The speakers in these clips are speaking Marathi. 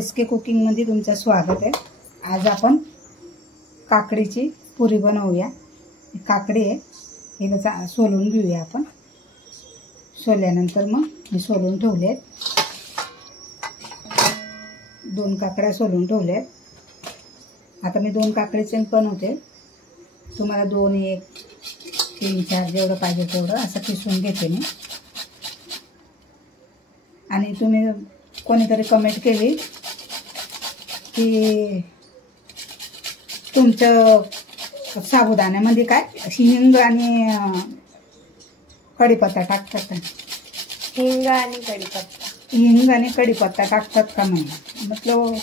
SK कुकिंग मध्ये तुमचं स्वागत आहे। आज आपण काकडीची पुरी बनवूया। काकडी आहे, हिला सोलून घेऊया आपण। सोल्यानंतर मग मी सोलून ठेवले आहेत, 2 काकड्या सोलून ठेवल्या आहेत। आता मी 2 काकडीचे बनवते। तुम्हाला 2, 1, 3, 4 जेवढं पाहिजे तेवढं असं किसून घेते मी। आणि तुम्ही कोणीतरी कमेंट केली की तुमचं साबुदाण्यामध्ये काय हिंग आणि कढीपत्ता टाकतात का? हिंग आणि कढीपत्ता टाकतात का म्हणजे? मतलब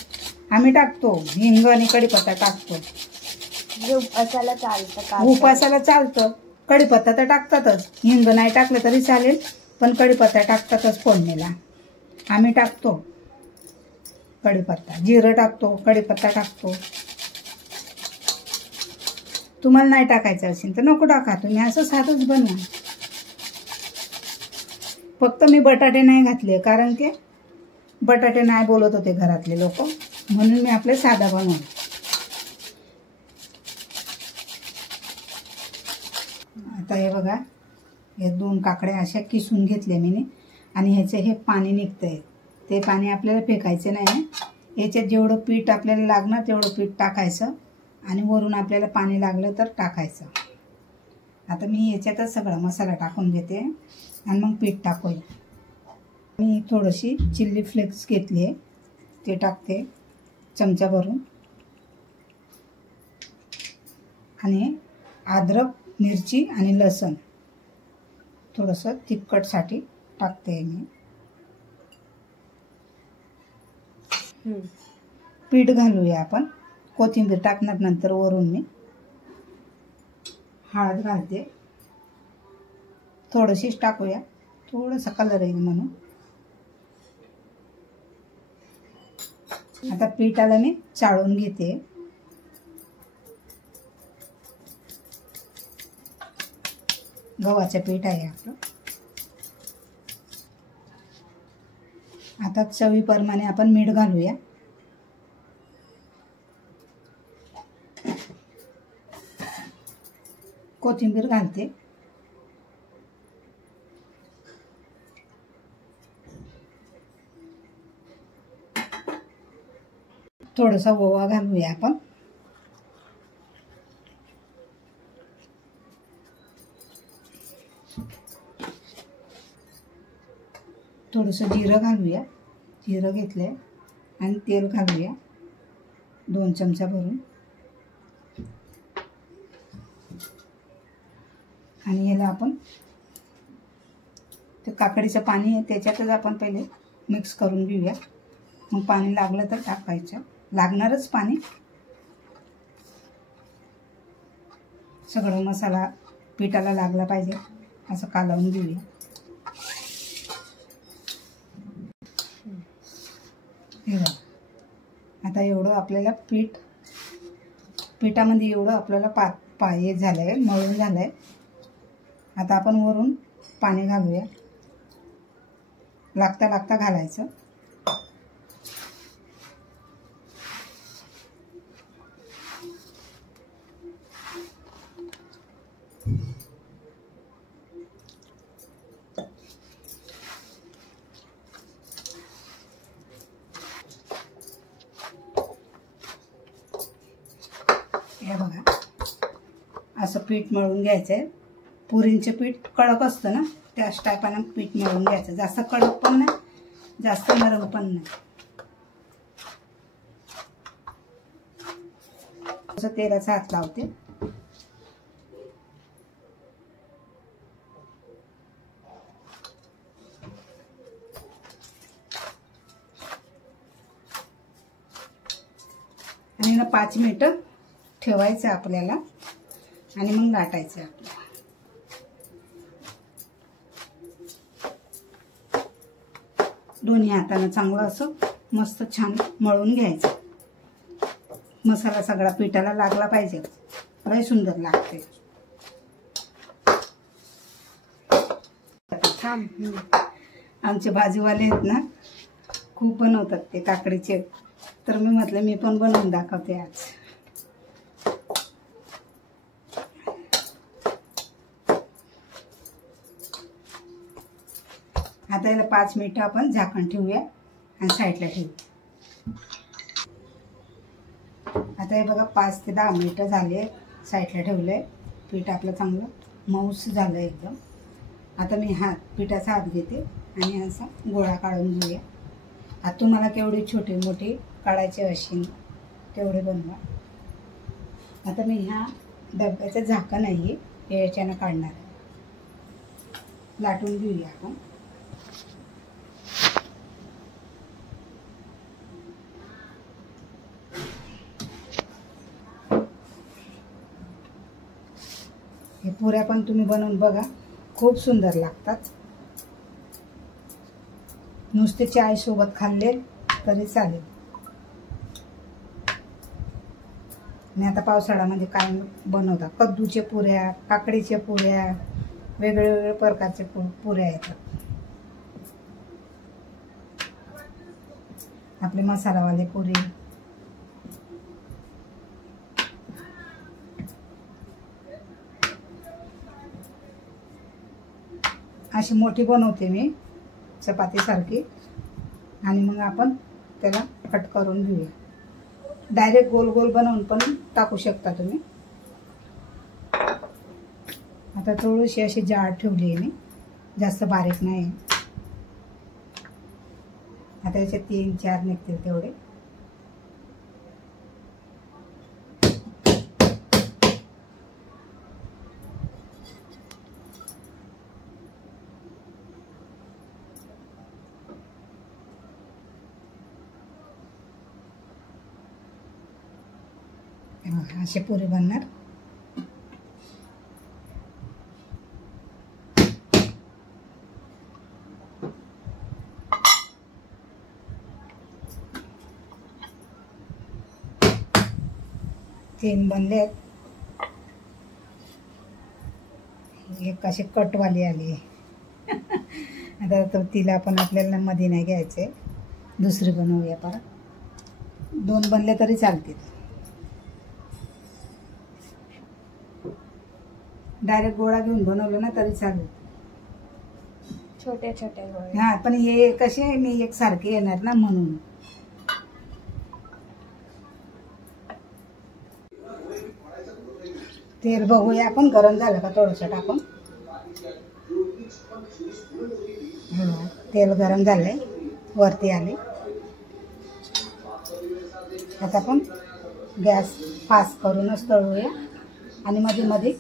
आम्ही टाकतो, हिंग आणि कढीपत्ता टाकतो। उपासाला चालतं, उपासाला चालतं। कढीपत्ता तर टाकतातच, हिंग नाही टाकलं तरी चालेल, पण कढीपत्ता टाकतातच फोडणीला। आम्ही टाकतो कढीपत्ता, जिरं टाकतो, कढीपत्ता टाकतो। तुम्हाला नाही टाकायचं असेल तर नको टाका, तुम्ही असं साधंच बनवा। फक्त मी बटाटे नाही घातले, कारण की बटाटे नाही बोलत होते घरातले लोक, म्हणून मी आपले साधा बनवलं। आता हे बघा, हे 2 काकड्या अशा किसून घेतल्या मी, आणि ह्याचे हे पाणी निघतंय, ते पाणी आपल्याला फेकायचं नाही। याच्यात जेवढं पीठ आपल्याला लागणार तेवढं पीठ टाकायचं, आणि वरून आपल्याला पाणी लागलं तर टाकायचं। आता मी याच्यातच सगळा मसाला टाकून घेते आणि मग पीठ टाकूया। मी थोडीशी चिल्ली फ्लेक्स घेतली आहे, ते टाकते चमचा भरून। आणि अद्रक, मिरची आणि लसूण थोडंसं तिखटसाठी टाकते मी। पीठ घालूया आपण, कोथिंबीर टाकणार नंतर वरून। मी हळद घालते, थोडीशीच टाकूया, थोडासा कलर येईल म्हणून। आता पिठाला मी चाळून घेते। गव्हाचं पीठ आहे आपलं। आता चवीप्रमाणे आपण मीठ घालूया। कोथिंबीर घालते, थोडासा ओवा घालूया आपण। थोडंसं जिरं घालूया, जिरं घेतलंय, आणि तेल घालूया 2 चमचा भरून। आणि याला आपण ते काकडीचं पाणी आहे त्याच्यातच आपण पहिले मिक्स करून घेऊया, मग पाणी लागलं तर टाकायचं, लागणारच पाणी। सगळं मसाला पिठाला लागला पाहिजे असं कालवून घेऊया। हे बघा, आता एवढं आपल्याला पिठामध्ये एवढं आपल्याला हे झालंय, मळून झालंय। आता आपण वरून पाणी घालूया, लागता लागता घालायचं। हे बघा, असं पीठ मळून घ्यायचंय। पुरींचे पीठ कडक असतं ना, त्याच टायपानं पीठ मळून घ्यायचं, जास्त कडक पण नाही, जास्त नरम पण नाही। असं तेलाचा हात लावते। आणि ना 5 मिनिटं ठेवायचं आपल्याला, आणि मग लाटायचं आपल्याला। दोन्ही हाताने चांगलं असं मस्त छान मळून घ्यायचं। मसाला सगळा पिठाला लागला पाहिजे, लय सुंदर लागते। आमचे भाजीवाले आहेत ना, खूप बनवतात ते काकडीचे तर मी म्हटलं मी पण बनवून दाखवते आज. आता याला 5 मिनिटं आपण झाकण ठेवूया आणि साईडला ठेवू. आता हे बघा 5 ते 10 मिनिटं झाले, साईडला ठेवलंय. पीठ आपलं चांगलं मऊस झालं एकदम. आता मी पिठाचा हात घेते आणि असा गोळा काढून घेऊया. आता तुम्हाला केवढे छोटे मोठे काढायचे असेल तेवढे बनवा. आता मी ह्या डब्याचं झाकण आहे याच्यानं काढणार आहे. लाटून घेऊया आपण. हे पुऱ्या पण तुम्ही बनवून बघा, खूप सुंदर लागतात. नुसते चाय सोबत खाल्ले तरी चालेल. आणि आता पावसाळ्यामध्ये काय बनवतात, कद्दूचे पुऱ्या, काकडीच्या पुऱ्या, वेगवेगळ्या प्रकारचे पुऱ्या येतात. आपले मसालावाले पुरी. अशी मोठी बनवते मी चपातीसारखी आणि मग आपण त्याला कट करून घेऊया. डायरेक्ट गोल गोल बनवून पण टाकू शकता तुम्ही. आता थोडीशी अशी जाड ठेवली आहे मी, जास्त बारीक नाही. आता याचे 3-4 निघतील तेवढे. असे पुरे बनणार. तीन बनले. एक अशी कटवाली आली. आता तो तिला पण आपल्याला मध्ये नाही घ्यायचे, दुसरी बनवूया परत. 2 बनले तरी चालतील. डायरेक्ट गोळा घेऊन बनवलं ना तरी चालेल. छोटे छोटे गोळे. हा, पण हे कसे मी एक सारखे येणार ना म्हणून. तेल बघूया आपण गरम झालं का थोडंसं टाकून. तेल गरम झालंय, वरती आले. आता आपण गॅस फास्ट करूनच तळूया आणि मध्ये मध्ये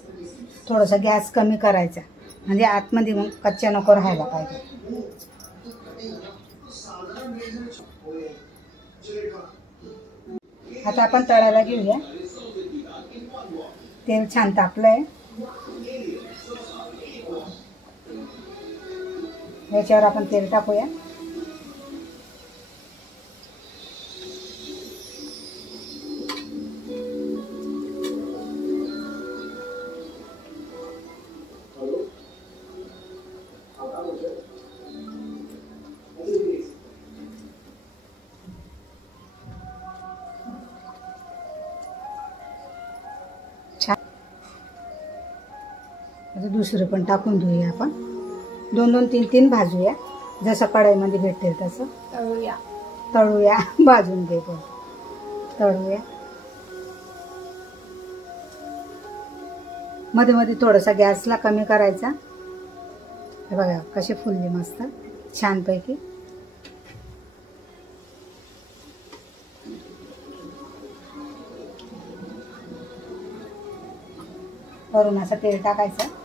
थोडासा गॅस कमी करायचा, म्हणजे आतमध्ये मग कच्चा नको राहायला पाहिजे. आता आपण तळायला घेऊया. तेल छान तापलंय. याच्यावर आपण तेल टाकूया. आता दुसरं पण टाकून घेऊया आपण. 2-2, 3-3 भाजूया, जसं कढईमध्ये भेटेल तसं तळूया. भाजून घे पण तळूया. मध्ये मध्ये थोडासा गॅसला कमी करायचा. हे बघा कसे फुलले मस्त छानपैकी. वरून असं तेल टाकायचं.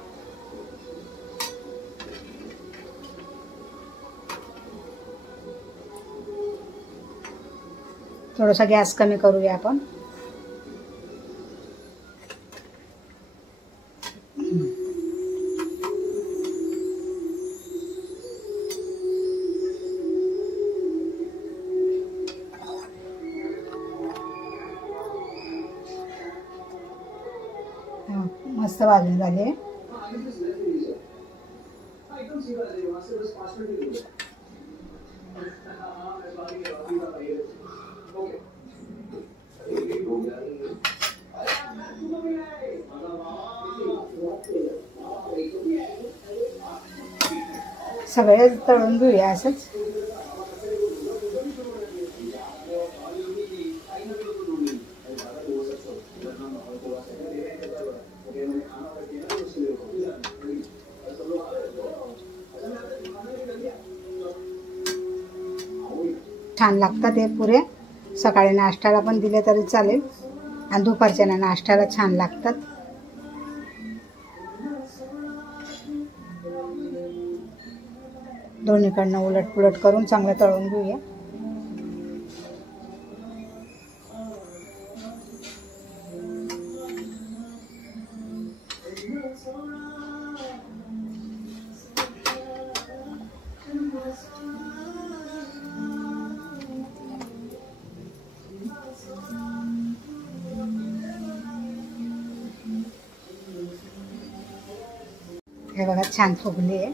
थोडासा गॅस कमी करूया आपण. मस्त भाजून झाले. सगळे तळून घेऊया असंच. छान लागतात हे पुरे. सकाळी नाश्त्याला पण दिले तरी चालेल आणि दुपारच्या नाश्त्याला छान लागतात. दोन्हीकडनं उलट पुलट करून चांगलं तळून घेऊया. हे बघा छान फुगली आहे.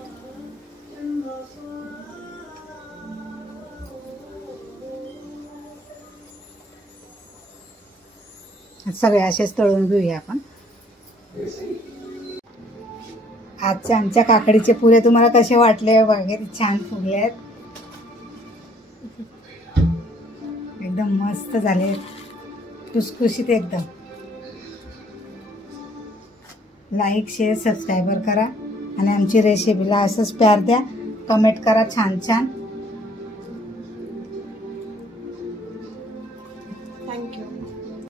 सगळे असेच तळून घेऊया आपण. आजच्या आमच्या काकडीचे पुरे तुम्हाला कसे वाटले वगैरे? छान फुगले आहेत, एकदम मस्त झाले, खुसखुशीत एकदम. लाईक शेअर सबस्क्राईबर करा आणि आमची रेसिपीला असंच प्यार द्या. कमेंट करा छान छान.